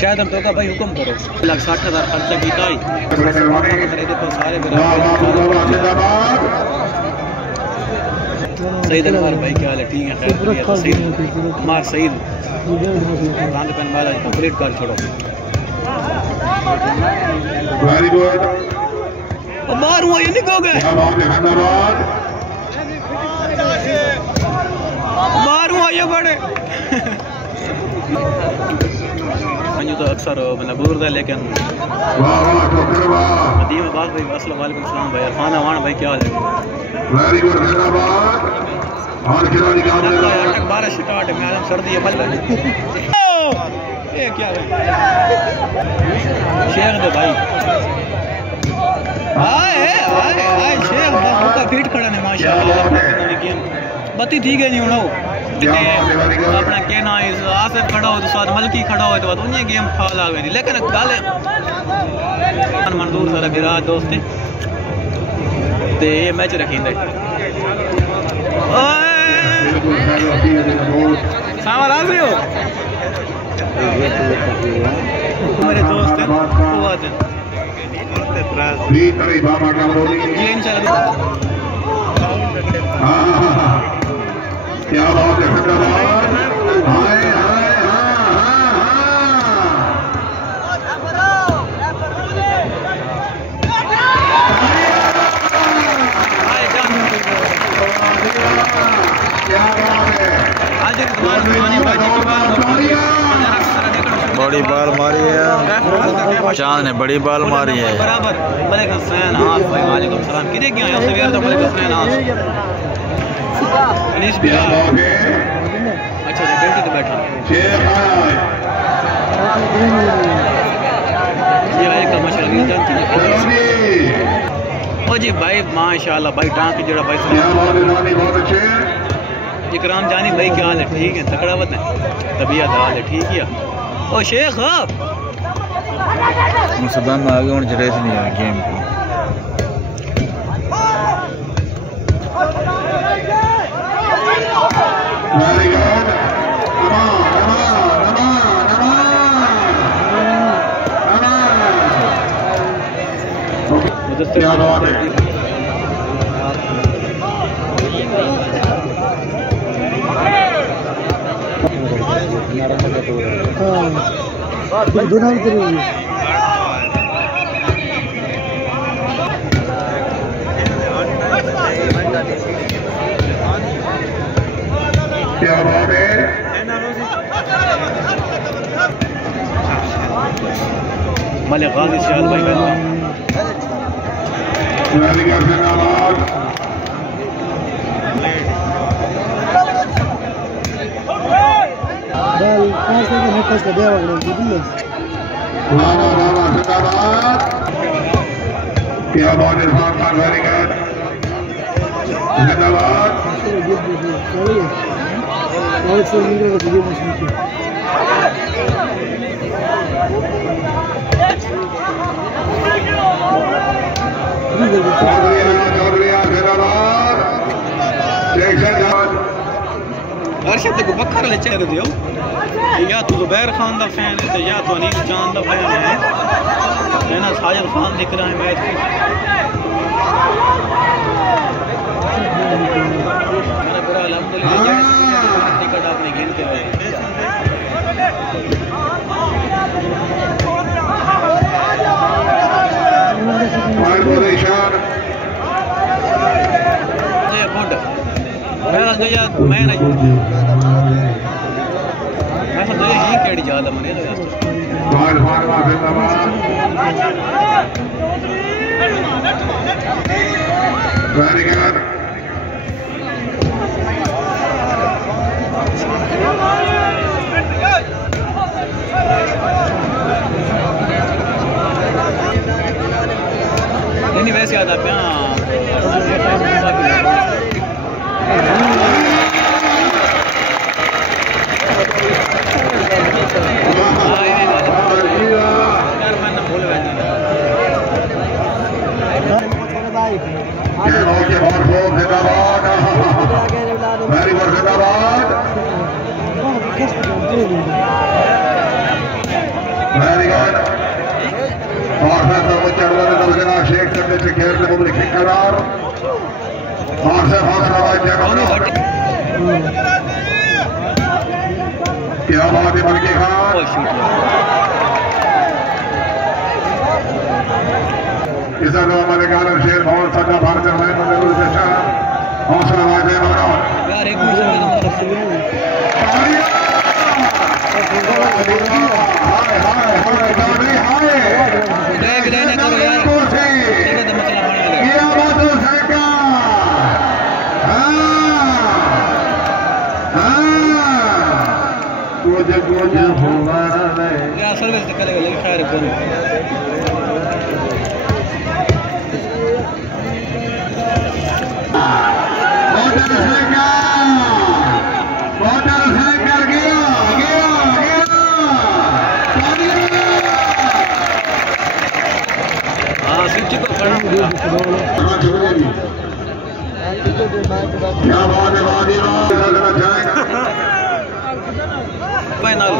शायद हम तो का भाई हुक्म करो 60,000 खर्चा किया ही सारे सईद अनवर भाई क्या हाल है? ठीक है, खैर सईद मार सईद रांद पेन वाला कंप्लीट कर छोड़ो। वेरी गुड मार हुआ ये निकल गए मार हुआ ये बड़े तो अक्सर मतलब गुजरता है लेकिन मदीम अब्बास भाई अस्सलाम वालेकुम सलाम भाई अरफान अवान भाई क्या हाल है? वेरी गुड हैदराबाद और खिलाड़ी का अटक 12 स्टार्ट है मैडम सर्दी है मल्ल ये क्या है शेख दे भाई आए शेख बाबू का फीट खड़ा है माशाल्लाह बत्ती ठीक है नहीं होना अपना कहना आसिफ खड़ा हो तो साथ मलकी खड़ा हो तो बाद उन्हें गेम फाल आ गई लेकिन गल मंजूर सारा मेरा दोस्त ते ये मैच रखींदे सामने आ रहे हो मेरे दोस्त हैं वो आते हैं ये इंशाल्लाह क्या बात है हैदराबाद बड़ी बाल मारी है चांद ने बड़ी बाल मारी है बराबर मलिक हुसैन हां भाई वालेकुम सलाम किदे गया है सवेर तो मलिक हुसैन हां इनिस भी अच्छा बेटी तो बैठा ये आए का माशाल्लाह जानती ओ जी भाई माशाल्लाह भाई टांग की जड़ा भाई बहुत अच्छे इकराम जानी भाई क्या हाल है? ठीक है तकड़ा वत है तबीयत हाल है ठीक है ओ शेख मुसदान आगे और जरेस नहीं है गेम को वेरी गुड क्या बात है क्या बात है मलिक गाजी से भाई क्या बात इरफान खान वेरी गुड जिंदाबाद अर्शद को बखर ले चल दियो या तो जुबैर खान दा फैन है या तो अनीस जान दा फैन है ना साजिद खान दिख रहा है मैच मेरा पूरा अल्हम्दुलिल्लाह टिकट आपने गिनते रहे मैं ये केड़ी जाल है मने वेरी गुड नहीं वैसे याद आप Very good. और शेख करने से खेल में लिखे करार और से हौसला क्या बात है बल्कि खान इस हमारे कारण शेर बहुत सदा भारत हौसला वाजे यार एक मिनट यार सर्विस निकलेगा लेकिन खैर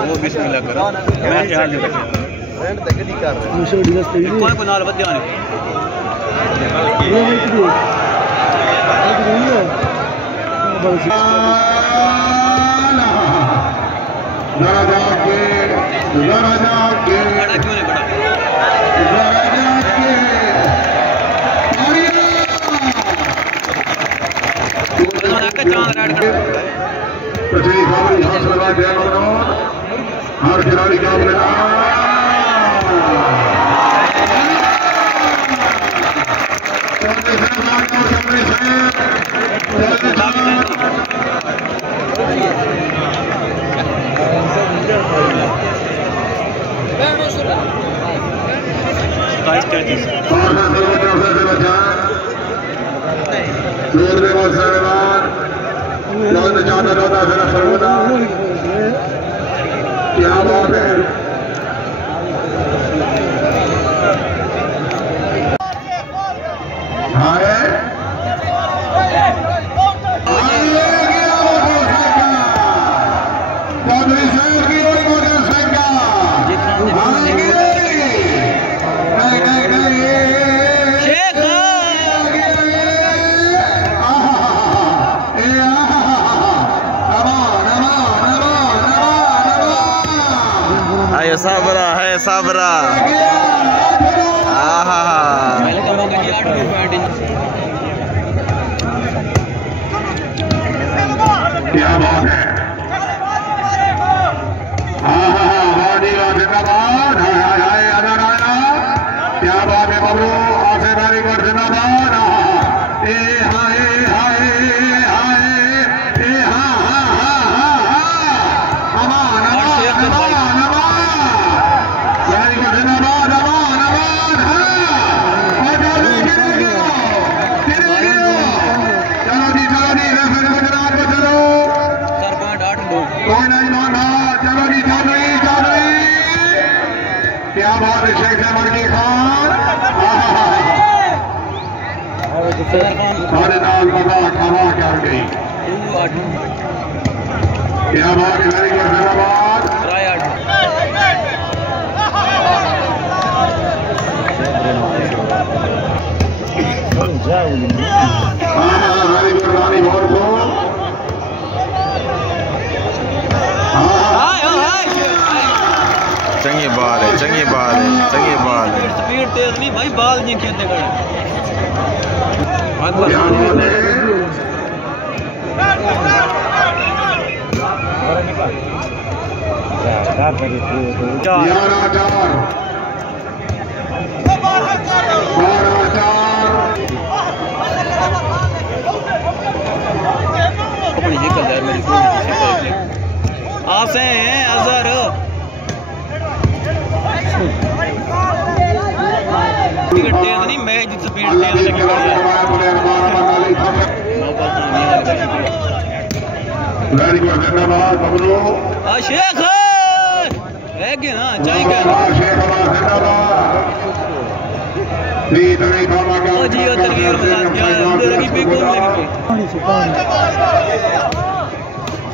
वो बिस्मिल्लाह करो मैं ख्याल नहीं रखा कोई को नाल बद्या नहीं जरा जाके बड़ा क्यों नहीं बड़ा चांद रेड कर हर खिलाड़ी का क्या बात है साबरा है साबरा क्या बात है जिंदाबाद क्या बात है बबलू आसे बैरीगढ़ जिंदाबाद क्या बात है शेख अहमद की खान सारे नाल मजा खावा कर गई क्या बात है वेरी गुड जिंदाबाद वेरी गुड रानी भोर को चंगी बाल है चंगी बाल है चंगी बाल है स्पीड तेज नहीं भाई बाल नहीं खेलते गए आसे हैं अजहर टिकट तेज नहीं मैच की स्पीड तेज लगी वेरी गुड जिंदाबाद बबलू शेख है कि ना चाहिए शेख जिंदाबाद ओ जी ओ तनवीर मजाक क्या अंदर लगी बिग बूम लगी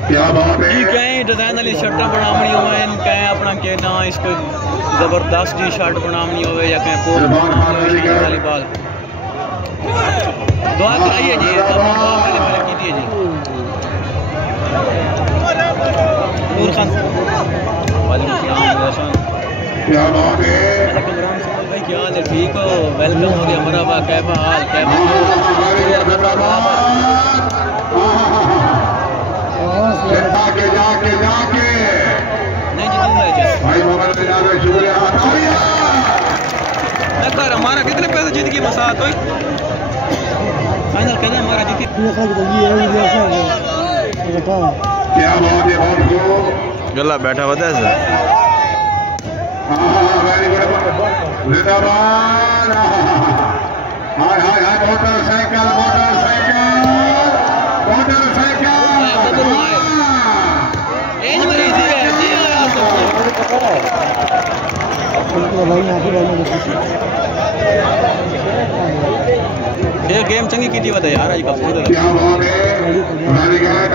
क्या बात है। जी कहीं डिजाइन वाली शर्ट बनावनी हो कहीं अपना कहना इसको जबरदस्त जी शर्ट बनावनी हो या कहीं पोस्ट वाली बात दुआ कराइए जी मैंने की जी नूर खान क्या बात है। भाई क्या हाल है ठीक हो वेलकम हो गया मरहबा कैफा हाल कैफा जाके जाके जाके नहीं जी तुम ले भाई मोहम्मद ने जाकर शुक्रिया कर हमारा कितने पैसे जीत गए मसात हो फाइनल कहना हमारा जीत क्या बात है बहुत खूब गला बैठा बता है वेरी गुड जिंदाबाद हाय हाय हाय मोटरसाइकिल मोटरसाइकिल मोटरसाइकिल एज मरी थी जी ये गेम चंगी की थी बता यार आज का पूरा क्या बात है वेरी गुड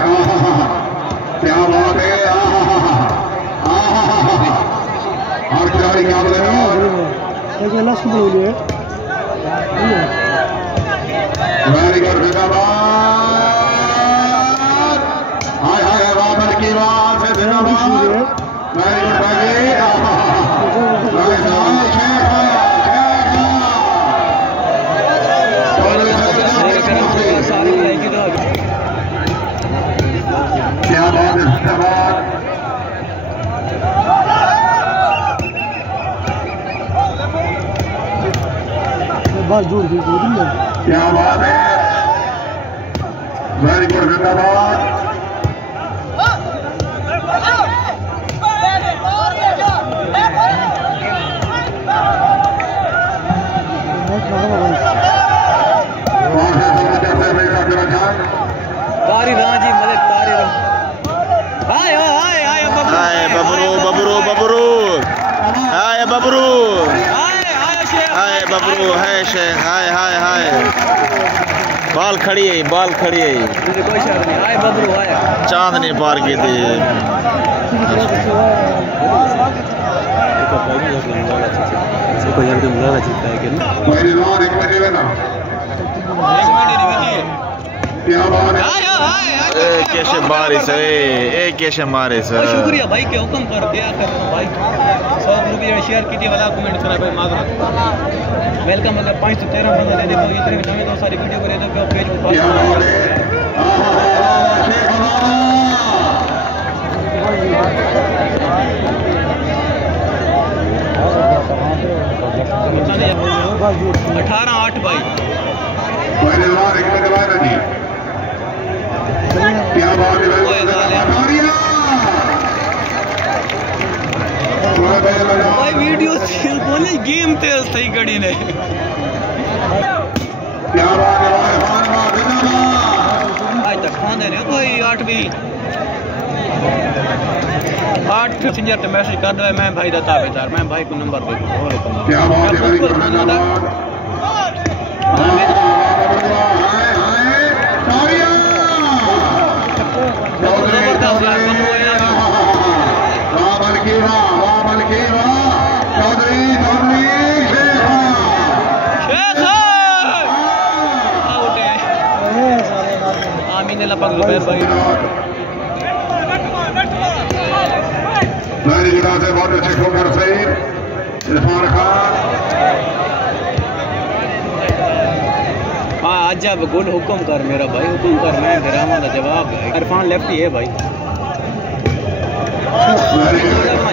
क्या बात है और खिलाड़ी क्या बोले वेरी गुड जिंदाबाद हाय हाय रावण की बात से जिंदाबाद वेरी गुड क्या बात है जिंदाबाद क्या बात है वेरी गुड जिंदाबाद तारी राजी मलिक तारी हाय हाय हाय हाय बबरू बबरू बबरू हाय बबरू हाय बबरू है शेख हाय हाय हाय बाल खड़ी है कोई शर्त नहीं हाय बबरू हाय चांदनी पार की थी क्या बात है कैसे बारिश है कैसे बारिश है शुक्रिया भाई के हुक्म कर दिया कर भाई 100 रुपये शेयर कीजिए वाला कमेंट करा भाई माजरा वेलकम अगर 5 से 13 बंदा दे दे तो इतने में तो सारी वीडियो बने तो पेज पर अठारह 8 भाई क्या बात भाई वीडियो बोले गेम तेज सही गड़ी ने क्या बात है आज तक खाने ने भाई 8 भी 8 सिंजर तो मैसेज कर दो मैं भाई दा ताबेदार मैं भाई को नंबर दे दूं क्या बात है मेरी जगह से बहुत अच्छे ठोकर सही इरफान खान आज जब गुड हुक्म कर मेरा भाई हुक्म कर मैं ड्रामा का जवाब इरफान लेफ्ट ही है भाई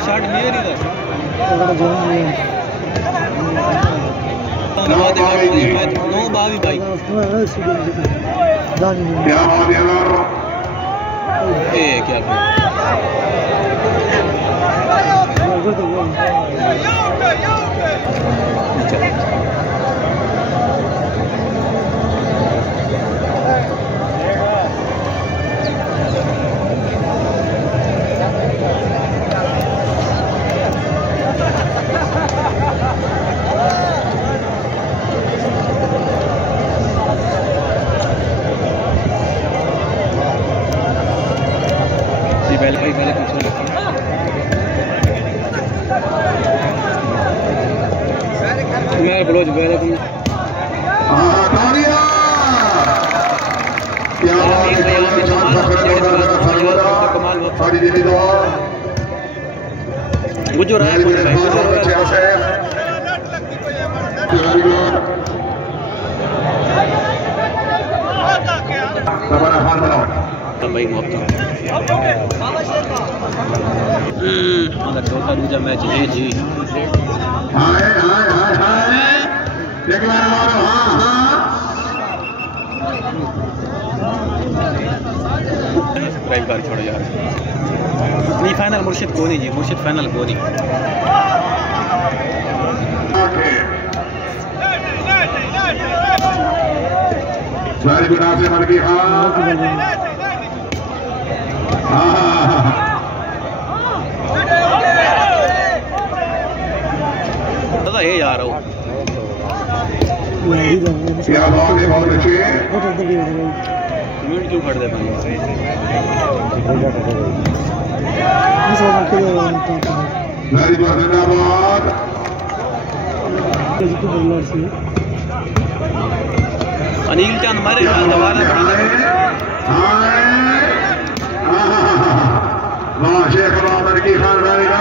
शॉट मेरी नो बावी भाई क्या सारी दीदी दुआ गुजर है भाई चौथा दूसरा मैच है जी। एक बार मारो। सब्सक्राइब कर छोड़ो यार। नहीं फाइनल मुर्शिद को नहीं जी, मुर्शिद फाइनल को नहीं। सारी गुना से मर गई। दादा ये यार वो क्या बात है, बहुत अच्छी कमेंट क्यों कर दे भाई? सारी बात जिंदाबाद। अनिल चांद मारे दोबारा शेख मोहम्मद की खान रहेगा।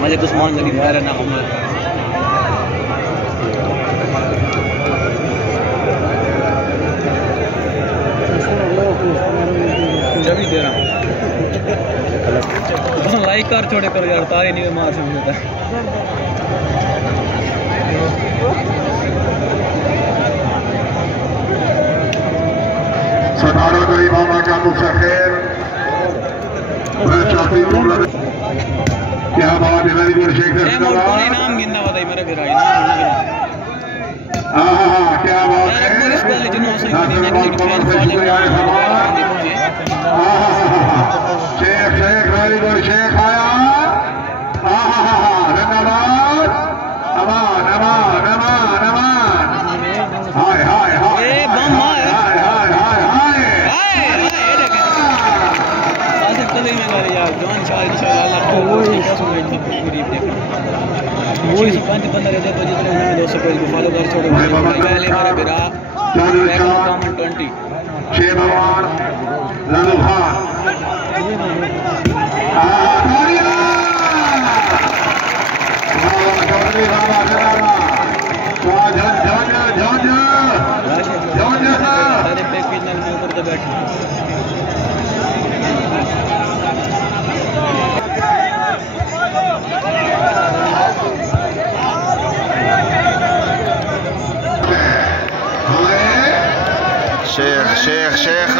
मुझे दुश्मन लगी मेरा नाम उमर जब दे रहा हूँ लाइक कर छोड़े कर यार, तारे नहीं मार सकता। सतारा का इमामा का मुफ्तखिर मैं चाहती हूँ क्या बात है। वेरी गुड शेख नाम गिनना बताइए मेरा फिर क्या बात है। शेख शेख वेरी गुड शेख आया। धन्यवाद। अमान अमान अमान अमान। हाय हाय हाय शेख शेख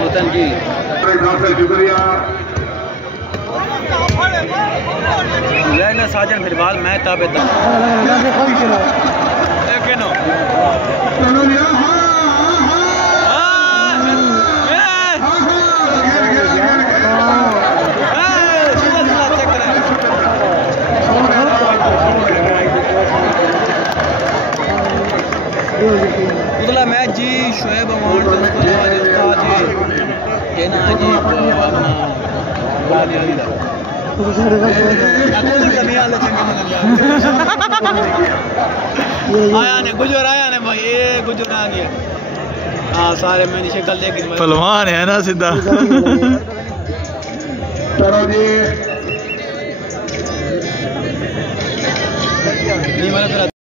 वतन जी शुक्रिया। साजन फिलहाल मैं ताबेदार उतला मैच जी शोएब अमान आया ने गुजर आया ने भाई ये गुजर आ गया। हाँ सारे मैंने शक्ल देखी पहलवान है ना सीधा। चलो जी नहीं